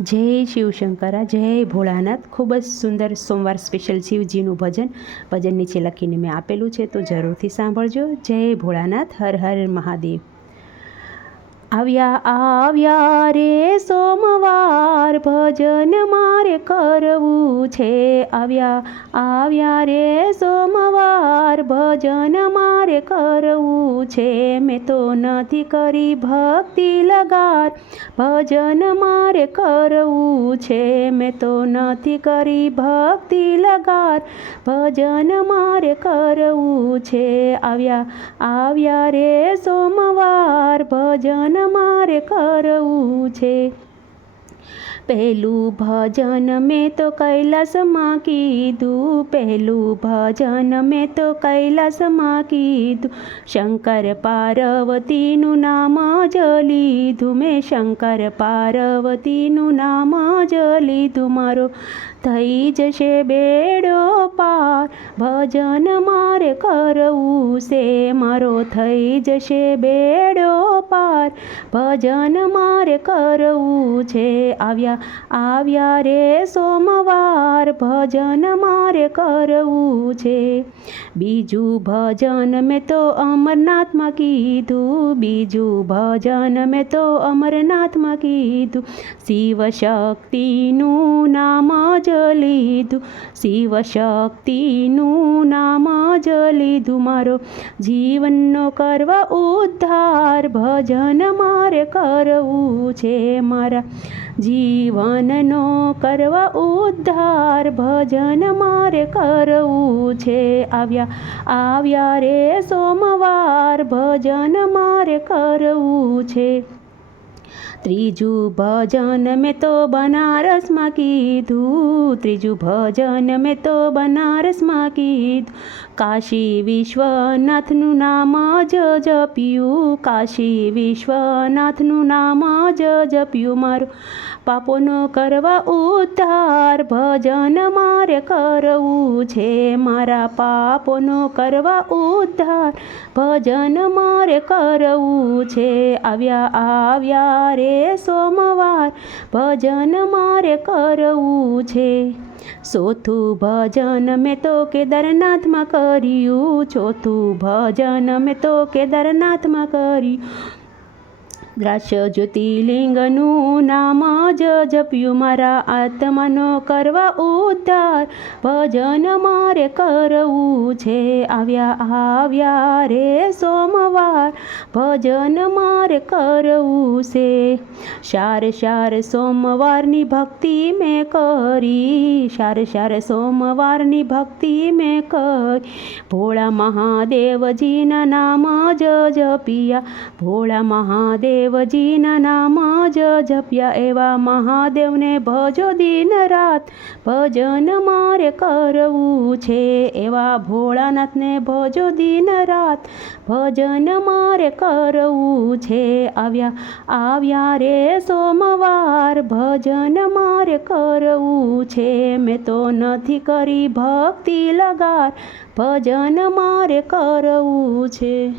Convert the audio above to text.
જય શિવશંકરા, જય ભોળાનાથ. ખૂબ જ સુંદર સોમવાર સ્પેશિયલ શિવજીનું ભજન. ભજન નીચે લખીને મેં આપેલું છે, તો જરૂરથી સાંભળજો. જય ભોળાનાથ, હર હર મહાદેવ. આવ્યા આવ્યા રે સોમવાર, ભજન મારે કરવું છે. આવ્યા આવ્યા રે સોમવાર ભજન મારે કરવું છે. મેં તો નથી કરી ભક્તિ લગાર. ભજન મારે કરવું છે. મેં તો નથી કરી ભક્તિ લગાર. ભજન મારે કરવું છે. આવ્યા આવ્યા રે સોમવાર. ભજન મારે કરવું છે. પહેલું ભજન મેં તો કૈલાસમાં કીધું. પહેલું ભજન મેં તો કૈલાસમાં કીધું. શંકર પાર્વતીનું નામ જ લીધું. મેં શંકર પાર્વતીનું નામ જ લીધું. મારો થઈ જશે બેડો પાર. ભજન મારે કરવું છે. મારો થઈ જશે બેડો પાર. ભજન મારે કરવું છે. આવ્યા આવ્યા રે સોમવાર, ભજન મારે કરવું છે. બીજું ભજન મેં તો અમરનાથમાં કીધું, બીજું ભજન મેં તો અમરનાથમાં કીધું. શિવ શક્તિનું નામ જ લીધું શિવ શક્તિનું લીધું મારો. જીવનનો કરવા ઉદ્ધાર, ભજન મારે કરવું છે મારા. જીવનનો કરવા ઉદ્ધાર, ભજન મારે કરવું છે આવ્યા. આવ્યા રે સોમવાર, ભજન મારે કરવું છે. ત્રીજું ભજન મેં તો બનારસમાં કીધું. ત્રીજું ભજન મેં તો બનારસમાં કીધું. કાશી વિશ્વનાથનું નામ જ જપ્યું. કાશી વિશ્વનાથનું નામ જ જપ્યું. મારું પાપોનો કરવા ઉદ્ધાર ભજન મારે કરવું છે. મારા પાપોનો કરવા ઉદ્ધાર ભજન મારે કરવું છે. આવ્યા આવ્યા રે સોમવાર ભજન મારે કરવું છે. ચોથું ભજન મેં તો કેદારનાથમાં કર્યું. ચોથું ભજન મેં તો કેદારનાથમાં કર્યું. દ્રાક્ષ જ્યોતિર્લિંગનું નામ જ જપ્યું મારા આત્માનો કરવા ઉદ્ધાર. ભજન મારે કરવું છે. આવ્યા આવ્યા રે સોમવાર. ભજન મારે કરવું છે. શાર શાર સોમવારની ભક્તિ મેં કરી. શાર શાર સોમવારની ભક્તિ મેં કરી. ભોળા મહાદેવજીના નામ જ જપિયા. ભોળા મહાદેવ દેવજીના નામ જ જપ્યા એવા મહાદેવને, ભજો દિન રાત ભજન મારે કરવું છે. એવા ભોળાનાથને, ભજો દિન રાત ભજન મારે કરવું છે. આવ્યા આવ્યા રે સોમવાર, ભજન મારે કરવું છે. મેં તો નથી કરી ભક્તિ લગાર, ભજન મારે કરવું છે.